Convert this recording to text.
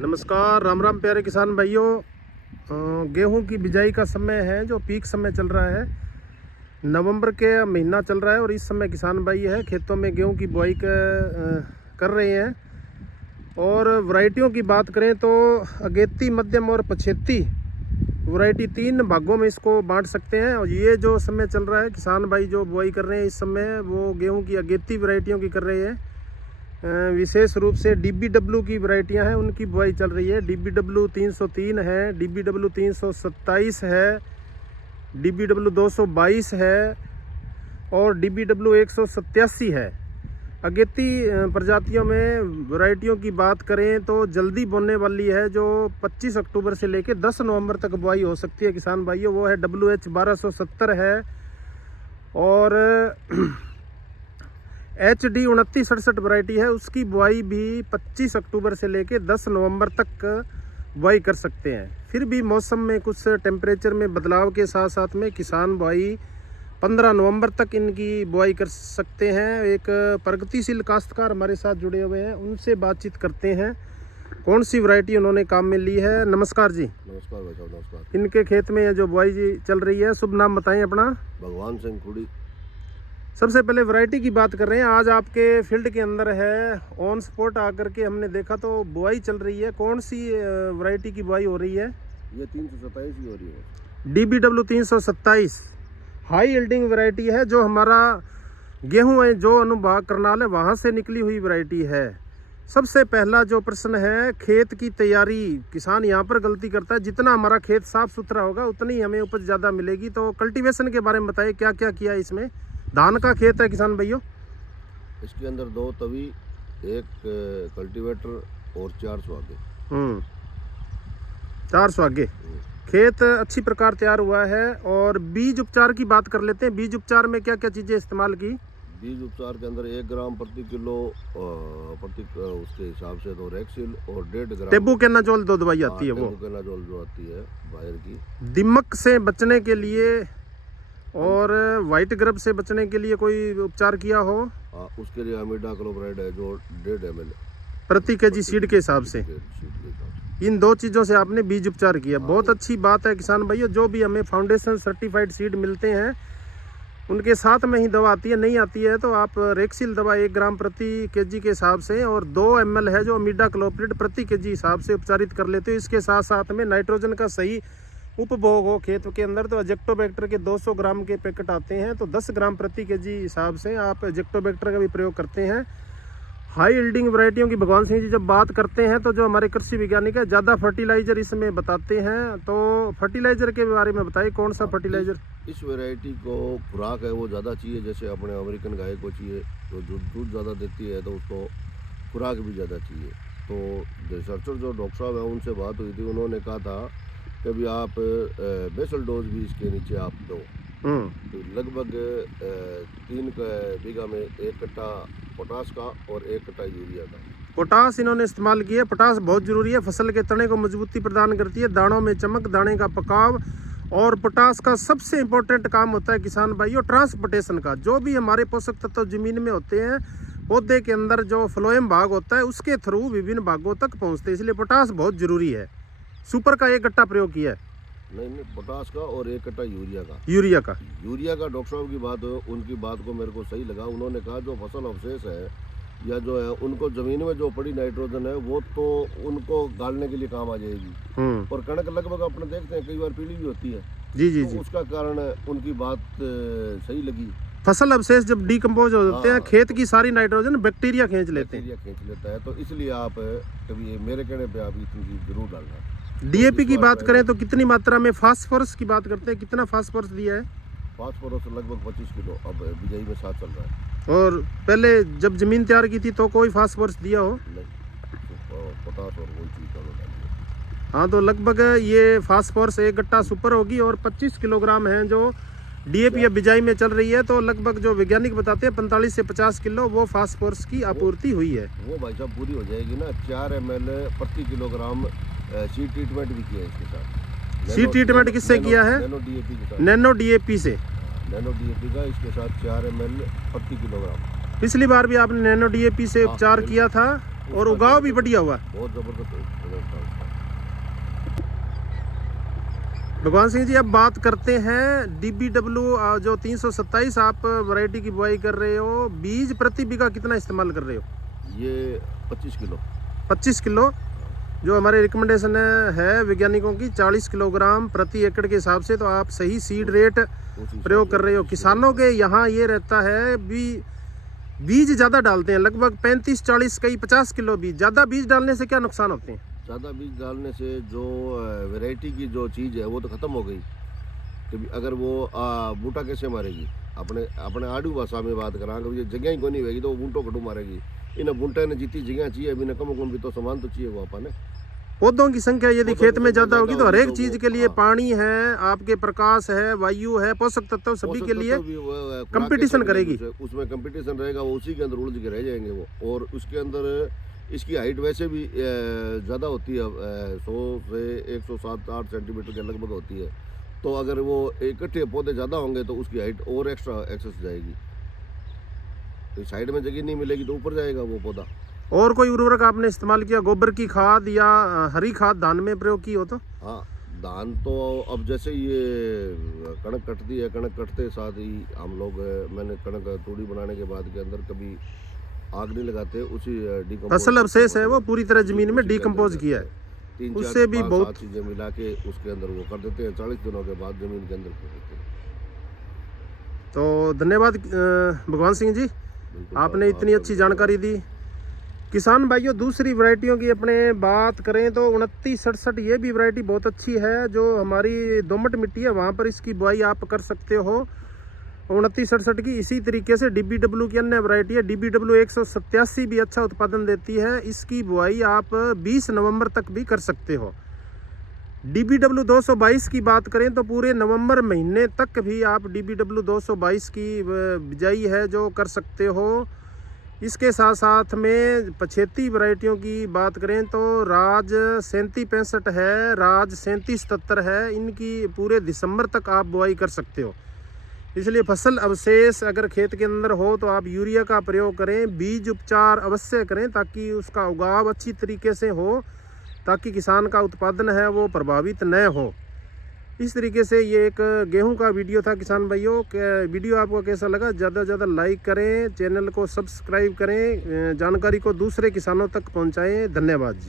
नमस्कार, राम राम प्यारे किसान भाइयों। गेहूं की बिजाई का समय है, जो पीक समय चल रहा है। नवंबर के महीना चल रहा है और इस समय किसान भाई है खेतों में गेहूं की बुआई कर रहे हैं। और वैरायटियों की बात करें तो अगेती, मध्यम और पछेती वैरायटी 3 भागों में इसको बांट सकते हैं। और ये जो समय चल रहा है, किसान भाई जो बुआई कर रहे हैं इस समय, वो गेहूँ की अगेती वैरायटियों की कर रहे हैं। विशेष रूप से DBW की वैरायटियां हैं, उनकी बुआई चल रही है। DBW 303 है, DBW 327 है, DBW 222 है और DBW 187 है। अगेती प्रजातियों में वैरायटियों की बात करें तो जल्दी बोने वाली है, जो 25 अक्टूबर से लेकर 10 नवंबर तक बुआई हो सकती है किसान भाइयों, वो है WH 1270 है। और HD 2967 वैरायटी है, उसकी बुआई भी 25 अक्टूबर से लेकर 10 नवंबर तक बुआई कर सकते हैं। फिर भी मौसम में कुछ टेम्परेचर में बदलाव के साथ साथ में किसान बुआई 15 नवंबर तक इनकी बुआई कर सकते हैं। एक प्रगतिशील काश्तकार हमारे साथ जुड़े हुए हैं, उनसे बातचीत करते हैं कौन सी वैरायटी उन्होंने काम में ली है। नमस्कार जी। नमस्कार भाई साहब, नमस्कार। इनके खेत में जो बुआई जी चल रही है, शुभ नाम बताएं अपना। भगवान सिंह खुड़ी। सबसे पहले वैरायटी की बात कर रहे हैं। आज आपके फील्ड के अंदर है, ऑन स्पॉट आकर के हमने देखा तो बुआई चल रही है। कौन सी वैरायटी की बुआई हो रही है? ये 327 की हो रही है। DBW 327 हाई यील्डिंग वैरायटी है, जो हमारा गेहूं है जो अनुभाग करनाल है वहाँ से निकली हुई वैरायटी है। सबसे पहला जो प्रश्न है, खेत की तैयारी। किसान यहाँ पर गलती करता है, जितना हमारा खेत साफ सुथरा होगा उतनी हमें उपज ज़्यादा मिलेगी। तो कल्टीवेशन के बारे में बताइए, क्या क्या किया इसमें। धान का खेत है किसान भाइयों। इसके अंदर 2 तवी, 1 कल्टीवेटर और 4 सुहागे। 4 सुहागे। खेत अच्छी प्रकार तैयार हुआ है। और बीज उपचार की बात कर लेते हैं। बीज उपचार में क्या क्या चीज़ें इस्तेमाल की? बीज उपचार के अंदर 1 ग्राम प्रति किलो प्रति उसके हिसाब से तो रेक्सिल और 1.5 ग्राम टेबुकेनाजोल 2 दवाई आती है, वो टेबुकेनाजोल जो आती है बाहर की। दीमक से बचने के लिए और व्हाइट ग्रब से बचने के लिए कोई उपचार किया हो? उसके लिए अमीडा क्लोराइड है, जो 1.5 ml प्रति केजी सीड के हिसाब से। इन 2 चीज़ों से आपने बीज उपचार किया। बहुत अच्छी बात है किसान भाइयों। जो भी हमें फाउंडेशन सर्टिफाइड सीड मिलते हैं उनके साथ में ही दवा आती है। नहीं आती है तो आप रेक्सिल दवा 1 ग्राम प्रति केजी के हिसाब से और 2 ml है जो अमीडा क्लोराइड प्रति केजी हिसाब से उपचारित कर लेते हो। इसके साथ साथ में नाइट्रोजन का सही उपभोग हो खेत के अंदर तो एजेक्टोबैक्टर के 200 ग्राम के पैकेट आते हैं, तो 10 ग्राम प्रति केजी हिसाब से आप एजेक्टोबैक्टर का भी प्रयोग करते हैं। हाई यील्डिंग वैरायटियों की भगवान सिंह जी जब बात करते हैं तो जो हमारे कृषि वैज्ञानिक है, ज़्यादा फर्टिलाइजर इसमें बताते हैं। तो फर्टिलाइजर के बारे में बताइए, कौन सा फर्टिलाइजर? इस वैरायटी को खुराक है वो ज़्यादा चाहिए। जैसे अपने अमेरिकन गाय को चाहिए तो दूध ज़्यादा देती है, तो उसको खुराक भी ज़्यादा चाहिए। तो रिसर्चर जो डॉक्टर साहब हैं उनसे बात हुई थी, उन्होंने कहा था कि भी आप बेसल डोज भी इसके नीचे आप दो। तो लगभग 3 बीघा में 1 कट्टा पोटास का और 1 कट्टा यूरिया का पोटास इन्होंने इस्तेमाल किया। पोटास बहुत जरूरी है, फसल के तने को मजबूती प्रदान करती है, दानों में चमक, दाने का पकाव। और पोटास का सबसे इम्पोर्टेंट काम होता है किसान भाइयों ट्रांसपोर्टेशन का। जो भी हमारे पोषक तत्व जमीन में होते हैं, पौधे के अंदर जो फ्लोएम भाग होता है उसके थ्रू विभिन्न भागों तक पहुँचते हैं, इसलिए पोटास बहुत जरूरी है। सुपर का 1 कट्टा प्रयोग किया है? नहीं, पोटास का और 1 कट्टा यूरिया का। यूरिया का डॉक्टर साहब की बात, उनकी बात को मेरे को सही लगा। उन्होंने कहा जो फसल अवशेष है या जो है उनको जमीन में जो पड़ी नाइट्रोजन है वो तो उनको गाड़ने के लिए काम आ जाएगी। और कणक लगभग अपने देखते हैं कई बार पीली भी होती है। जी। उसका कारण उनकी बात सही लगी। फसल अवशेष जब डिकम्पोज हो जाते हैं, खेत की सारी नाइट्रोजन बैक्टीरिया खींच लेता है। तो इसलिए आप कभी मेरे कहने पे आप इतनी चीज जरूर डालना। DAP की बात करें तो कितनी मात्रा में? फास्फोरस की बात करते हैं, कितना फास्फोरस दिया है? फास्फोरस लगभग 25 किलो अब बिजाई में साथ चल रहा है। और पहले जब जमीन तैयार की थी तो कोई फास्फोरस दिया हो? नहीं, पोटास और कोई चीज डालो। हाँ, तो लगभग ये फास्फोरस 1 कट्टा सुपर होगी और 25 किलोग्राम है जो DAP या बिजाई में चल रही है। तो लगभग जो वैज्ञानिक बताते हैं 45 से 50 किलो वो फास्फोरस की आपूर्ति हुई है। वो भाई साहब पूरी हो जाएगी ना। 4 ml प्रति किलोग्राम सीड ट्रीटमेंट भी किया है इसके साथ। सीड ट्रीटमेंट किससे किया है? नैनो DAP के साथ। नैनो DAP से। नैनो DAP का इसके साथ 4 ml प्रति किलोग्राम। पिछली बार भी आपने नैनो DAP से उपचार किया था और उगाव भी बढ़िया हुआ। बहुत जबरदस्त रिजल्ट था उसका। भगवान सिंह जी, अब बात करते हैं DBW जो 327 आप वैरायटी की बुआई कर रहे हो, बीज प्रति बीघा कितना इस्तेमाल कर रहे हो? ये 25 किलो। 25 किलो, जो हमारे रिकमेंडेशन है वैज्ञानिकों की 40 किलोग्राम प्रति एकड़ के हिसाब से, तो आप सही सीड रेट प्रयोग कर रहे हो। किसानों के यहाँ ये रहता है बीज ज़्यादा डालते हैं, लगभग 35-40 कई 50 किलो बीज। ज़्यादा बीज डालने से क्या नुकसान होते हैं? ज़्यादा बीज डालने से जो वैरायटी की जो चीज़ है वो तो ख़त्म हो गई। कि अगर वो बूटा कैसे मारेगी, अपने आड़ू भाषा में बात करा, अगर ये जगह ही को नहीं होगी तो वो बूटो कटू मारेगी। इन बूटे ने जितनी जगह चाहिए अभी कम कम भी तो सामान तो चाहिए वो अपन। पौधों की संख्या यदि खेत में ज़्यादा होगी तो हर एक चीज़ के लिए पानी है, आपके प्रकाश है, वायु है, पोषक तत्व सभी के लिए कंपटीशन करेगी। उसमें कंपटीशन रहेगा, वो उसी के अंदर उलझ के रह जाएंगे वो। और उसके अंदर इसकी हाइट वैसे भी ज़्यादा होती है, 100 से 107-8 सेंटीमीटर के लगभग होती है। तो अगर वो इकट्ठे पौधे ज़्यादा होंगे तो उसकी हाइट और एक्स्ट्रा एक्सेस जाएगी। तो साइड में जगह नहीं मिलेगी तो ऊपर जाएगा वो पौधा। और कोई उर्वरक आपने इस्तेमाल किया, गोबर की खाद या हरी खाद धान में प्रयोग की हो तो? हाँ, धान तो अब जैसे ये कणक कटती है, कणक कटते साथ ही हम लोग, मैंने कणक तूड़ी बनाने के बाद के अंदर कभी आग नहीं लगाते, उसी फसल अवशेष है वो पूरी तरह जमीन में डिकम्पोज किया है, 3-4 उससे भी बहुत चीज़ें मिला के उसके अंदर वो कर देते हैं। 40 दिनों के बाद जमीन के अंदर कर देते हैं। तो धन्यवाद भगवान सिंह जी, आपने इतनी अच्छी जानकारी दी। किसान भाइयों, दूसरी वैरायटियों की अपने बात करें तो 2967 ये भी वैरायटी बहुत अच्छी है। जो हमारी दोमट मिट्टी है वहाँ पर इसकी बुआई आप कर सकते हो। 2967 की इसी तरीके से DBW की अन्य वैरायटी है, DBW 187 भी अच्छा उत्पादन देती है। इसकी बुआई आप 20 नवंबर तक भी कर सकते हो। DBW 222 की बात करें तो पूरे नवंबर महीने तक भी आप DBW 222 की बिजाई है जो कर सकते हो। इसके साथ साथ में पछेती वैरायटियों की बात करें तो राज 3765 है, राज 3777 है, इनकी पूरे दिसंबर तक आप बुआई कर सकते हो। इसलिए फसल अवशेष अगर खेत के अंदर हो तो आप यूरिया का प्रयोग करें, बीज उपचार अवश्य करें ताकि उसका उगाव अच्छी तरीके से हो, ताकि किसान का उत्पादन है वो प्रभावित न हो। इस तरीके से ये एक गेहूं का वीडियो था किसान भाइयों। वीडियो आपको कैसा लगा, ज़्यादा से ज़्यादा लाइक करें, चैनल को सब्सक्राइब करें, जानकारी को दूसरे किसानों तक पहुंचाएं। धन्यवाद जी।